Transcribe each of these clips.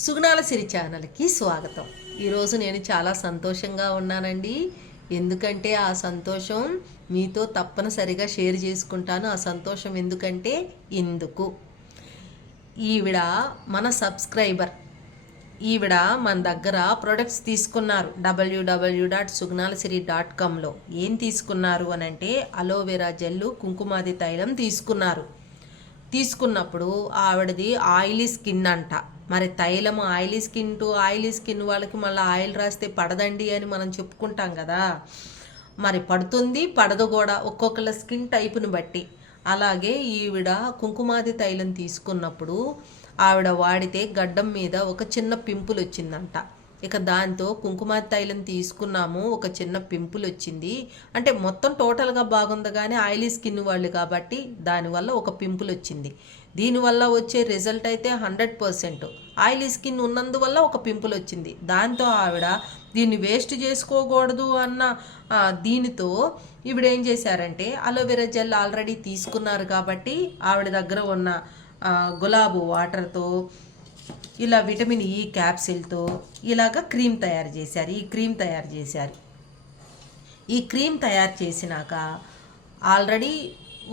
సుగుణాల సిరి ఛానల్కి స్వాగతం. ఈరోజు నేను చాలా సంతోషంగా ఉన్నానండి. ఎందుకంటే ఆ సంతోషం మీతో తప్పనిసరిగా షేర్ చేసుకుంటాను. ఆ సంతోషం ఎందుకంటే ఈవిడ మన సబ్స్క్రైబర్. ఈవిడ మన దగ్గర ప్రొడక్ట్స్ తీసుకున్నారు www.sugnalsiri.comలో. ఏం తీసుకున్నారు అని అంటే అలోవెరా జెల్లు, కుంకుమాది తైలం తీసుకున్నప్పుడు ఆవిడది ఆయిలీ స్కిన్ అంట. మరి తైలం ఆయిలీ స్కిన్ వాళ్ళకి మళ్ళీ ఆయిల్ రాస్తే పడదండి అని మనం చెప్పుకుంటాం కదా. మరి పడుతుంది పడదు కూడా, ఒక్కొక్కళ్ళ స్కిన్ టైపుని బట్టి. అలాగే ఈవిడ కుంకుమాది తైలం తీసుకున్నప్పుడు ఆవిడ వాడితే గడ్డం మీద ఒక చిన్న పింపుల్ వచ్చిందంట. ఇక దాంతో కుంకుమ తైలం తీసుకున్నాము, ఒక చిన్న పింపుల్ వచ్చింది. అంటే మొత్తం టోటల్గా బాగుంది కానీ ఆయిలీ స్కిన్ వాళ్ళు కాబట్టి దానివల్ల ఒక పింపుల్ వచ్చింది. దీనివల్ల వచ్చే రిజల్ట్ అయితే 100%. ఆయిలీ స్కిన్ ఉన్నందువల్ల ఒక పింపుల్ వచ్చింది. దాంతో ఆవిడ దీన్ని వేస్ట్ చేసుకోకూడదు అన్న దీనితో ఈవిడ ఏం చేశారంటే అలోవెరా జెల్ ఆల్రెడీ తీసుకున్నారు కాబట్టి ఆవిడ దగ్గర ఉన్న గులాబీ వాటర్తో, ఇలా విటమిన్ ఈ క్యాప్సిల్తో ఇలాగ క్రీమ్ తయారు చేశారు. ఈ క్రీమ్ తయారు చేసినాక ఆల్రెడీ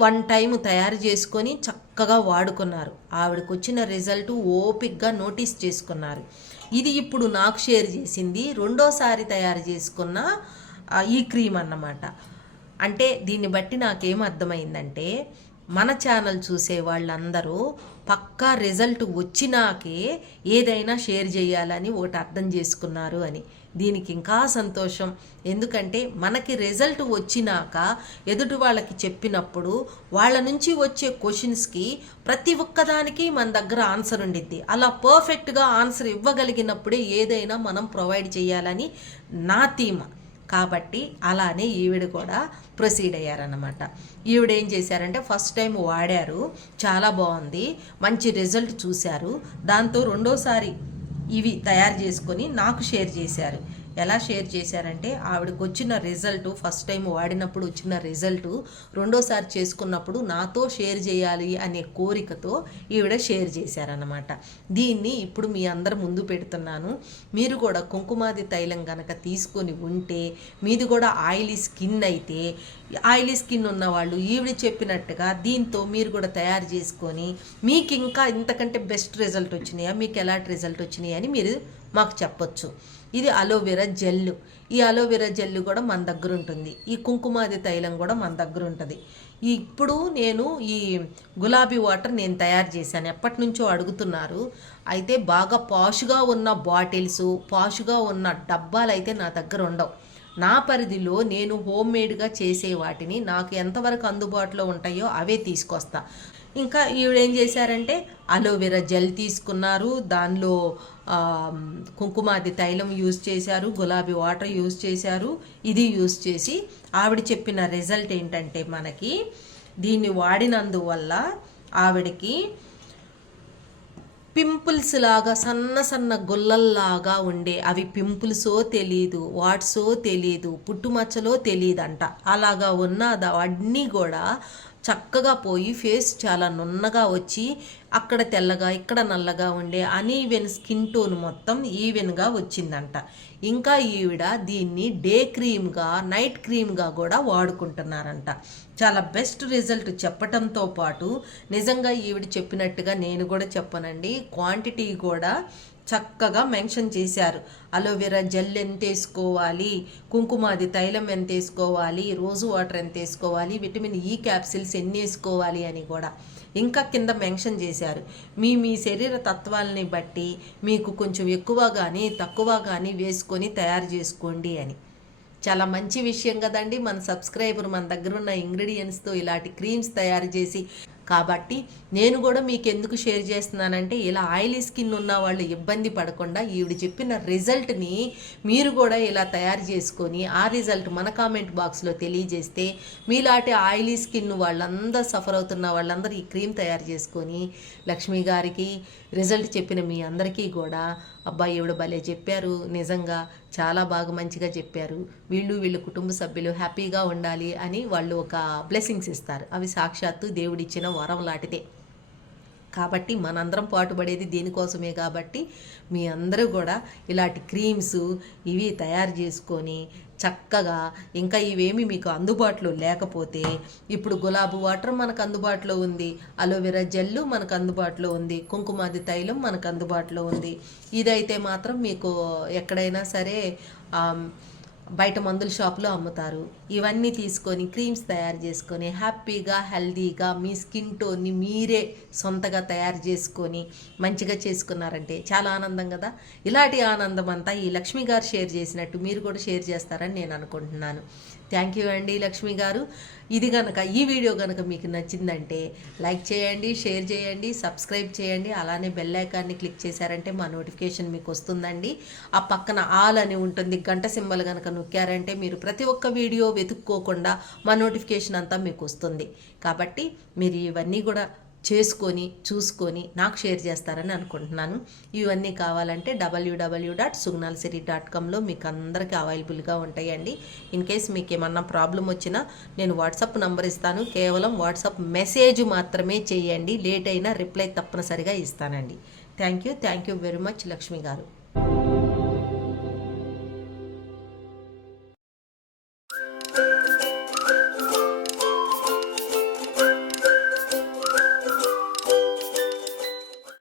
1 టైం తయారు చేసుకొని చక్కగా వాడుకున్నారు. ఆవిడకు వచ్చిన రిజల్ట్ ఓపిక్గా నోటీస్ చేసుకున్నారు. ఇది ఇప్పుడు నాకు షేర్ చేసింది రెండోసారి తయారు చేసుకున్న ఈ క్రీమ్ అన్నమాట. అంటే దీన్ని బట్టి నాకేం అర్థమైందంటే మన ఛానల్ చూసే వాళ్ళందరూ పక్కా రిజల్ట్ వచ్చినాకే ఏదైనా షేర్ చేయాలని ఒకటి అర్థం చేసుకున్నారు అని. దీనికి ఇంకా సంతోషం. ఎందుకంటే మనకి రిజల్ట్ వచ్చినాక ఎదుటి వాళ్ళకి చెప్పినప్పుడు వాళ్ళ నుంచి వచ్చే క్వశ్చన్స్కి ప్రతి ఒక్కదానికి మన దగ్గర ఆన్సర్ ఉండిద్ది. అలా పర్ఫెక్ట్గా ఆన్సర్ ఇవ్వగలిగినప్పుడే ఏదైనా మనం ప్రొవైడ్ చేయాలని నా థీమ్. కాబట్టి అలానే ఈవిడ కూడా ప్రొసీడ్ అయ్యారన్నమాట. ఈవిడ ఏం చేశారంటే ఫస్ట్ టైం వాడారు, చాలా బాగుంది, మంచి రిజల్ట్ చూశారు. దాంతో రెండోసారి ఇవి తయారు చేసుకొని నాకు షేర్ చేశారు. ఎలా షేర్ చేశారంటే ఆవిడకు వచ్చిన రిజల్ట్, ఫస్ట్ టైం వాడినప్పుడు వచ్చిన రిజల్ట్ రెండోసారి చేసుకున్నప్పుడు నాతో షేర్ చేయాలి అనే కోరికతో ఈవిడ షేర్ చేశారన్నమాట. దీన్ని ఇప్పుడు మీ అందరి ముందు పెడుతున్నాను. మీరు కూడా కుంకుమాది తైలం కనుక తీసుకొని ఉంటే, మీది కూడా ఆయిలీ స్కిన్ అయితే, ఆయిలీ స్కిన్ ఉన్నవాళ్ళు ఈవిడ చెప్పినట్టుగా దీంతో మీరు కూడా తయారు చేసుకొని మీకు ఇంకా ఇంతకంటే బెస్ట్ రిజల్ట్ వచ్చినాయా, మీకు ఎలాంటి రిజల్ట్ వచ్చినాయి అని మీరు మాకు చెప్పొచ్చు. ఇది అలోవెరా జెల్లు. ఈ అలోవెరా జెల్లు కూడా మన దగ్గర ఉంటుంది. ఈ కుంకుమాది తైలం కూడా మన దగ్గర ఉంటుంది. ఇప్పుడు నేను ఈ గులాబీ వాటర్ నేను తయారు చేశాను. ఎప్పటి నుంచో అడుగుతున్నారు. అయితే బాగా పాష్గా ఉన్న బాటిల్స్, పాష్గా ఉన్న డబ్బాలు అయితే నా దగ్గర ఉండవు. నా పరిధిలో నేను హోమ్ మేడ్గా చేసే వాటిని నాకు ఎంతవరకు అందుబాటులో ఉంటాయో అవే తీసుకొస్తా. ఇంకా ఈవిడ ఏం చేశారంటే అలోవెరా జెల్ తీసుకున్నారు, దానిలో కుంకుమాది తైలం యూజ్ చేశారు, గులాబీ వాటర్ యూజ్ చేశారు. ఇది యూజ్ చేసి ఆవిడ చెప్పిన రిజల్ట్ ఏంటంటే మనకి దీన్ని వాడినందువల్ల ఆవిడకి పింపుల్స్ లాగా సన్న సన్న గుల్లల్లాగా ఉండే, అవి పింపుల్సో తెలీదు, వాట్సో తెలీదు, పుట్టుమచ్చలో తెలియదంట, అలాగా ఉన్న అవన్నీ కూడా చక్కగా పోయి ఫేస్ చాలా నున్నగా వచ్చి అక్కడ తెల్లగా ఇక్కడ నల్లగా ఉండే అనీవెన్ స్కిన్ టోన్ మొత్తం ఈవెన్గా వచ్చిందంట. ఇంకా ఈవిడ దీన్ని డే క్రీమ్గా, నైట్ క్రీమ్గా కూడా వాడుకుంటున్నారంట. చాలా బెస్ట్ రిజల్ట్ చెప్పటంతో పాటు నిజంగా ఈవిడ చెప్పినట్టుగా నేను కూడా చెప్పనండి, క్వాంటిటీ కూడా చక్కగా మెన్షన్ చేశారు. అలోవెరా జెల్ ఎంత వేసుకోవాలి, కుంకుమాది తైలం ఎంత వేసుకోవాలి, రోజు వాటర్ ఎంత వేసుకోవాలి, విటమిన్ ఈ క్యాప్సిల్స్ ఎన్ని వేసుకోవాలి అని కూడా ఇంకా కింద మెన్షన్ చేశారు. మీ శరీర తత్వాలని బట్టి మీకు కొంచెం ఎక్కువ కానీ తక్కువ కానీ వేసుకొని తయారు చేసుకోండి అని. చాలా మంచి విషయం కదండి. మన సబ్స్క్రైబర్ మన దగ్గర ఉన్న ఇంగ్రీడియంట్స్తో ఇలాంటి క్రీమ్స్ తయారు చేసి, కాబట్టి నేను కూడా మీకు ఎందుకు షేర్ చేస్తున్నానంటే ఇలా ఆయిలీ స్కిన్ ఉన్న వాళ్ళు ఇబ్బంది పడకుండా ఈవిడ చెప్పిన రిజల్ట్ని మీరు కూడా ఇలా తయారు చేసుకొని ఆ రిజల్ట్ మన కామెంట్ బాక్స్లో తెలియజేస్తే మీలాంటి ఆయిలీ స్కిన్ వాళ్ళందరూ సఫర్ అవుతున్న వాళ్ళందరూ ఈ క్రీమ్ తయారు చేసుకొని లక్ష్మి గారికి రిజల్ట్ చెప్పిన మీ అందరికీ కూడా అబ్బాయి ఈవిడ భలే చెప్పారు, నిజంగా చాలా బాగా మంచిగా చెప్పారు, వీళ్ళ కుటుంబ సభ్యులు హ్యాపీగా ఉండాలి అని వాళ్ళు ఒక బ్లెస్సింగ్స్ ఇస్తారు. అవి సాక్షాత్తు దేవుడిచ్చిన వరం లాంటిదే. కాబట్టి మనందరం పాటుపడేది దీనికోసమే. కాబట్టి మీ అందరూ కూడా ఇలాంటి క్రీమ్స్ ఇవి తయారు చేసుకొని చక్కగా, ఇంకా ఇవేమి మీకు అందుబాటులో లేకపోతే ఇప్పుడు గులాబీ వాటర్ మనకు అందుబాటులో ఉంది, అలోవెరా జెల్లు మనకు అందుబాటులో ఉంది, కుంకుమాది తైలం మనకు అందుబాటులో ఉంది. ఇదైతే మాత్రం మీకు ఎక్కడైనా సరే బయట మందుల షాప్లో అమ్ముతారు. ఇవన్నీ తీసుకొని క్రీమ్స్ తయారు చేసుకొని హ్యాపీగా హెల్దీగా మీ స్కిన్ టోన్ని మీరే సొంతగా తయారు చేసుకొని మంచిగా చేసుకున్నారంటే చాలా ఆనందం కదా. ఇలాంటి ఆనందం అంతా ఈ లక్ష్మి గారు షేర్ చేసినట్టు మీరు కూడా షేర్ చేస్తారని నేను అనుకుంటున్నాను. థ్యాంక్ యూ అండి లక్ష్మి గారు. ఈ వీడియో కనుక మీకు నచ్చిందంటే లైక్ చేయండి, షేర్ చేయండి, సబ్స్క్రైబ్ చేయండి. అలానే బెల్ ఐకాన్ని క్లిక్ చేశారంటే మా నోటిఫికేషన్ మీకు వస్తుందండి. ఆ పక్కన ఆల్ అని ఉంటుంది, గంట సింబల్ కనుక నొక్కారంటే మీరు ప్రతి ఒక్క వీడియో వెతుక్కోకుండా మా నోటిఫికేషన్ అంతా మీకు వస్తుంది. కాబట్టి మీరు ఇవన్నీ కూడా చేసుకొని చూసుకొని నాకు షేర్ చేస్తారని అనుకుంటున్నాను. ఇవన్నీ కావాలంటే www.sugnalsiri.comలో మీకు అందరికీ అవైలబుల్గా ఉంటాయండి. ఇన్ కేస్ మీకు ఏమన్నా ప్రాబ్లం వచ్చినా నేను వాట్సాప్ నంబర్ ఇస్తాను. కేవలం వాట్సాప్ మెసేజ్ మాత్రమే చేయండి. లేట్ అయినా రిప్లై తప్పనిసరిగా ఇస్తానండి. Thank you very much Lakshmi గారు.